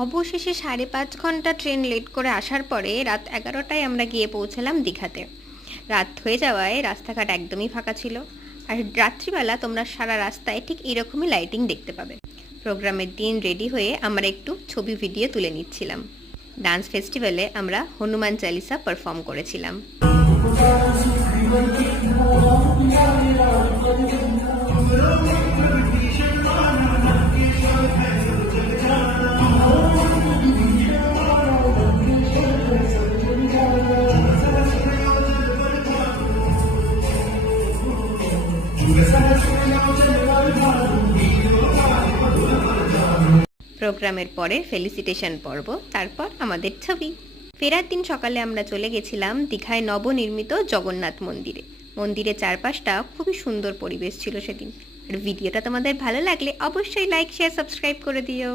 অবশেষে 5.5 ঘন্টা train late করে আসার পরে রাত 11টায় আমরা গিয়ে পৌঁছালাম দীঘাতে। রাত হয়ে যাওয়ায় রাস্তাঘাট একদমই ফাঁকা ছিল। আর রাত্রিবেলা তোমরা সারা রাস্তায় ঠিক এরকমই লাইটিং দেখতে পাবে। প্রোগ্রামের দিন রেডি হয়ে আমরা একটু ছবি ভিডিও তুলে নিচ্ছিলাম। ডান্স ফেস্টিভ্যালে আমরা হনুমান চালিসা পারফর্ম করেছিলাম। প্রোগ্রামের পরে ফেলিসিটেশন পর্ব, তারপর আমাদের ছবি। ফেরার দিন সকালে আমরা চলে গেছিলাম দীঘায় নবনির্মিত জগন্নাথ মন্দিরে। মন্দিরের চারপাশটা খুবই সুন্দর পরিবেশ ছিল সেদিন। আর ভিডিওটা তোমাদের ভালো লাগলে অবশ্যই লাইক, শেয়ার, সাবস্ক্রাইব করে দিও।